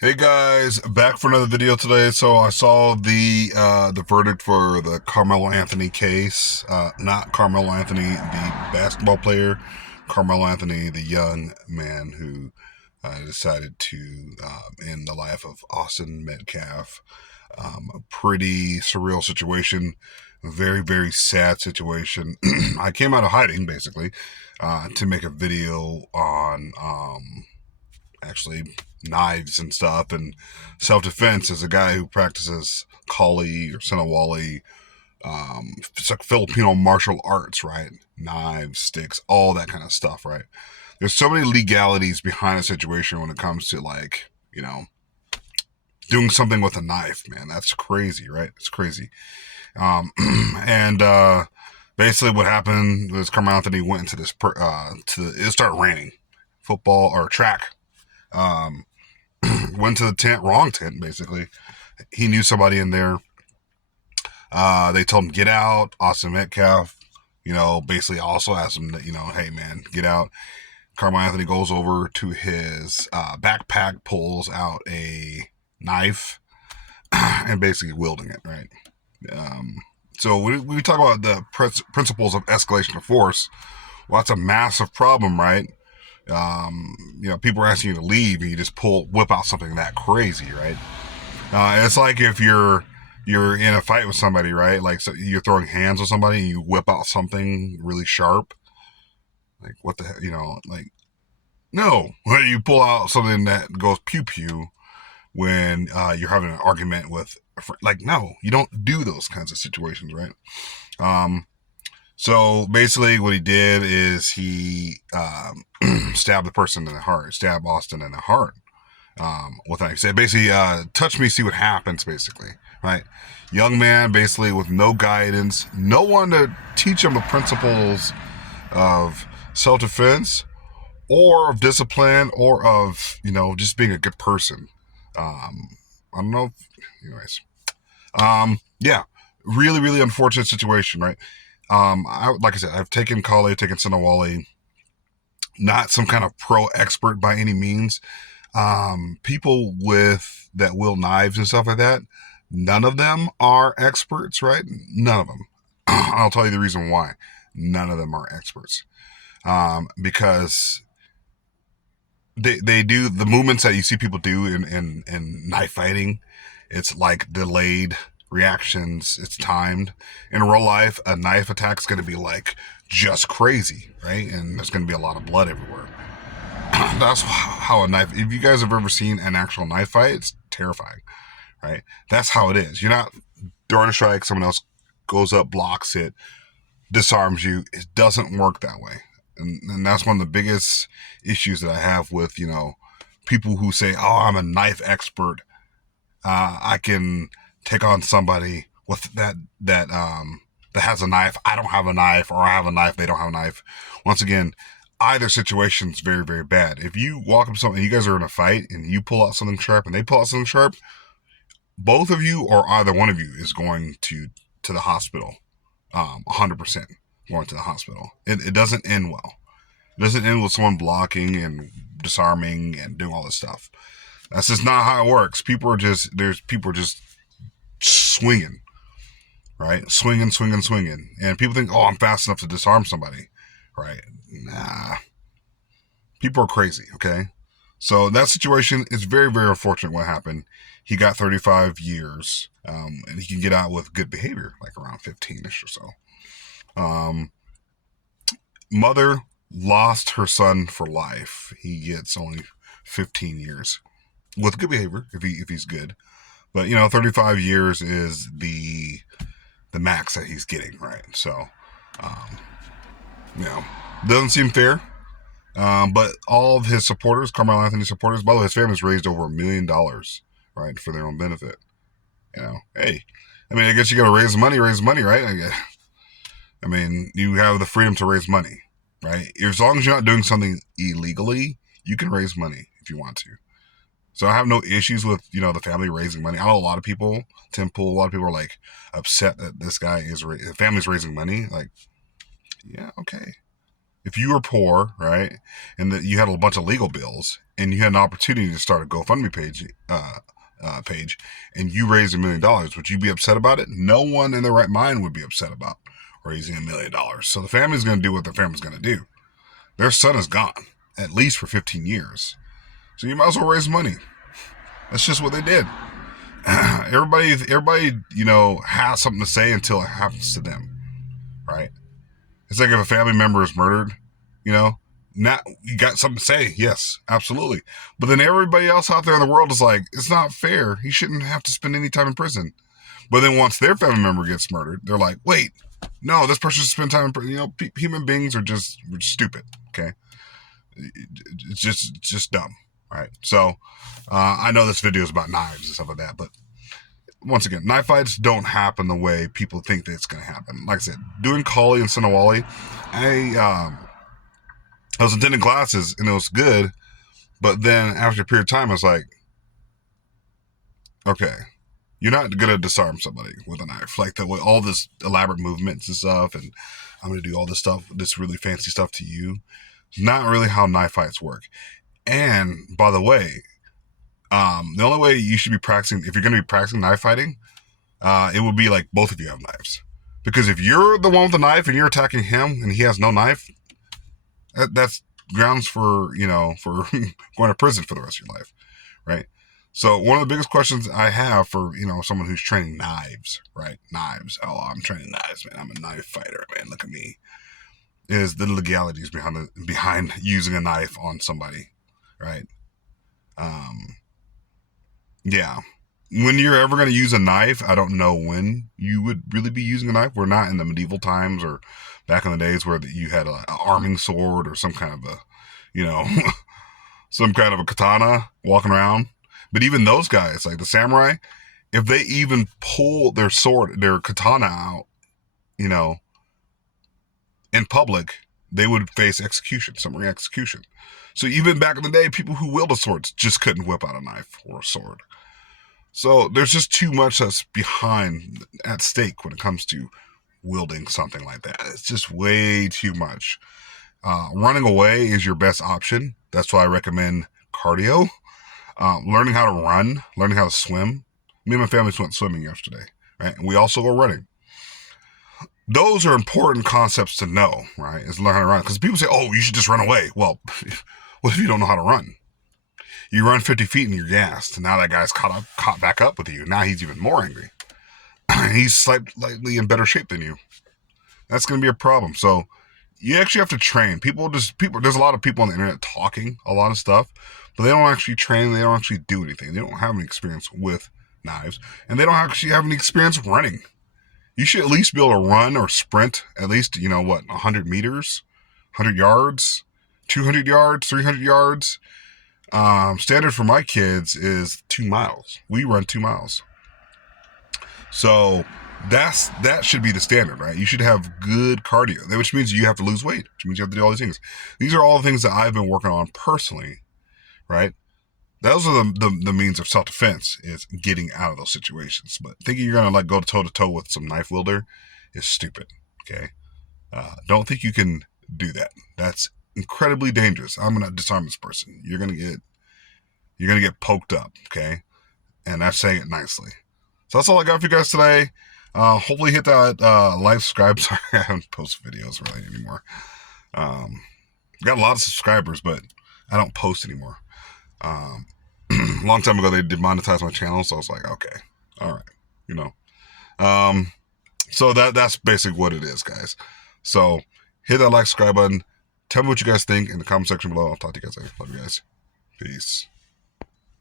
Hey guys, back for another video today. So I saw the verdict for the Carmelo Anthony case. Not Carmelo Anthony, the basketball player. Carmelo Anthony, the young man who decided to end the life of Austin Metcalf. A pretty surreal situation. A very, very sad situation. I came out of hiding basically to make a video on actually knives and stuff and self-defense as a guy who practices Kali or Senawali. It's like Filipino martial arts, right? Knives, sticks, all that kind of stuff, right? There's so many legalities behind a situation when it comes to doing something with a knife, man. That's crazy, right? It's crazy. And basically what happened was Carmelo Anthony went into it started raining, football or track. Um, Went to the tent, wrong tent, basically. He knew somebody in there. They told him, get out. Austin Metcalf, basically also asked him, hey, man, get out. Carmelo Anthony goes over to his backpack, pulls out a knife, and basically wielding it, right? So when we talk about the principles of escalation of force, well, that's a massive problem, right? People are asking you to leave and you just whip out something that crazy, right? It's like if you're in a fight with somebody, right? Like, so you're throwing hands with somebody and you whip out something really sharp. Like, what the hell, like, no. You pull out something that goes pew pew when you're having an argument with a friend. Like, no, you don't do those kinds of situations, right? So basically, what he did is he stabbed the person in the heart, stabbed Austin in the heart. What I said, basically, touch me, see what happens, basically, right? Young man, basically, with no guidance, no one to teach him the principles of self-defense or of discipline or of, just being a good person. I don't know. Anyways, yeah, really, really unfortunate situation, right? Like I said, I've taken Kali, taken Sinawali, not some kind of pro expert by any means. People with that wield knives and stuff like that, none of them are experts, right? None of them. I'll tell you the reason why. None of them are experts. Because they do the movements that you see people do in knife fighting. It's like delayed reactions. It's timed. In real life, a knife attack is going to be like just crazy, right? And there's going to be a lot of blood everywhere. That's how a knife. If you guys have ever seen an actual knife fight, it's terrifying, right? That's how it is. You're not throwing a strike, someone else goes up, blocks it, disarms you. It doesn't work that way, and that's one of the biggest issues that I have with people who say, "Oh, I'm a knife expert. I can take on somebody with that has a knife. I don't have a knife, or I have a knife. They don't have a knife." Once again, either situation is very, very bad. If you walk up to someone and you guys are in a fight and you pull out something sharp and they pull out something sharp, both of you or either one of you is going to the hospital. 100% going to the hospital. It doesn't end well. It doesn't end with someone blocking and disarming and doing all this stuff. That's just not how it works. People are just swinging, right? Swinging, swinging, swinging, and people think, "Oh, I'm fast enough to disarm somebody," right? Nah, people are crazy. Okay, so that situation is very, very unfortunate. What happened? He got 35 years, and he can get out with good behavior, like around 15ish or so. Um, Mother lost her son for life. He gets only 15 years with good behavior if he's good. But 35 years is the max that he's getting, right? So, um, you know, doesn't seem fair. But all of his supporters, Carmelo Anthony supporters, by the way, his family's raised over $1 million, right, for their own benefit. Hey, I mean, I guess you got to raise money, right? I mean, you have the freedom to raise money, right? As long as you're not doing something illegally, you can raise money if you want to. So I have no issues with, the family raising money. I know a lot of people, Tim Pool, a lot of people are like upset that this guy the family's raising money. Like, yeah, okay. If you were poor, right, and that you had a bunch of legal bills, and you had an opportunity to start a GoFundMe page, and you raised $1 million, would you be upset about it? No one in their right mind would be upset about raising $1 million. So the family's going to do what the family's going to do. Their son is gone, at least for 15 years. So you might as well raise money. That's just what they did. Everybody, has something to say until it happens to them, right? It's like if a family member is murdered, not you got something to say. Yes, absolutely. But then everybody else out there in the world is like, it's not fair. He shouldn't have to spend any time in prison. But then once their family member gets murdered, they're like, wait, no, this person should spend time in prison. Human beings are just stupid. Okay, it's just dumb, right? So I know this video is about knives and stuff like that, but once again, knife fights don't happen the way people think that it's going to happen. Like I said, doing Kali and Sinawali, I was attending classes and it was good, but then after a period of time, I was like, okay, you're not going to disarm somebody with a knife. Like all this elaborate movements and stuff, and I'm going to do all this stuff, this really fancy stuff to you. It's not really how knife fights work. And by the way, the only way you should be practicing, if you're going to be practicing knife fighting, it would be like both of you have knives. Because if you're the one with the knife and you're attacking him and he has no knife, that's grounds for, for going to prison for the rest of your life, right? So one of the biggest questions I have for, someone who's training knives, right? Knives. Oh, I'm training knives, man. I'm a knife fighter, man. Look at me. Is the legalities behind using a knife on somebody, right? Yeah. When you're ever going to use a knife, I don't know when you would really be using a knife. We're not in the medieval times or back in the days where you had an arming sword or some kind of some kind of a katana walking around. But even those guys, like the samurai, if they even pull their katana out, in public, they would face execution, summary execution. So even back in the day, people who wielded swords just couldn't whip out a knife or a sword. So there's just too much that's at stake when it comes to wielding something like that. It's just way too much. Running away is your best option. That's why I recommend cardio. Learning how to run, learning how to swim. Me and my family went swimming yesterday, right? And we also go running. Those are important concepts to know, right? Is learn how to run. Because people say, oh, you should just run away. Well, what if you don't know how to run? You run 50 feet and you're gassed. And now that guy's caught back up with you. Now he's even more angry. He's slightly in better shape than you. That's going to be a problem. So you actually have to train. There's a lot of people on the internet talking a lot of stuff, but they don't actually train. They don't actually do anything. They don't have any experience with knives, and they don't actually have any experience running. You should at least be able to run or sprint at least, 100 meters, 100 yards, 200 yards, 300 yards. Standard for my kids is 2 miles. We run 2 miles. So that should be the standard, right? You should have good cardio, which means you have to lose weight, which means you have to do all these things. These are all the things that I've been working on personally, right? Those are the means of self-defense, is getting out of those situations. But thinking you're going to go toe-to-toe with some knife wielder is stupid, okay? Don't think you can do that. That's incredibly dangerous. I'm going to disarm this person. You're going to get poked up, okay? And that's saying it nicely. So that's all I got for you guys today. Hopefully hit that like, subscribe. Sorry, I haven't posted videos really anymore. Got a lot of subscribers, but I don't post anymore. Long time ago they demonetized my channel, so I was like, okay, all right, so that's basically what it is, guys. So hit that like, subscribe button. Tell me what you guys think in the comment section below. I'll talk to you guys later. Love you guys. Peace.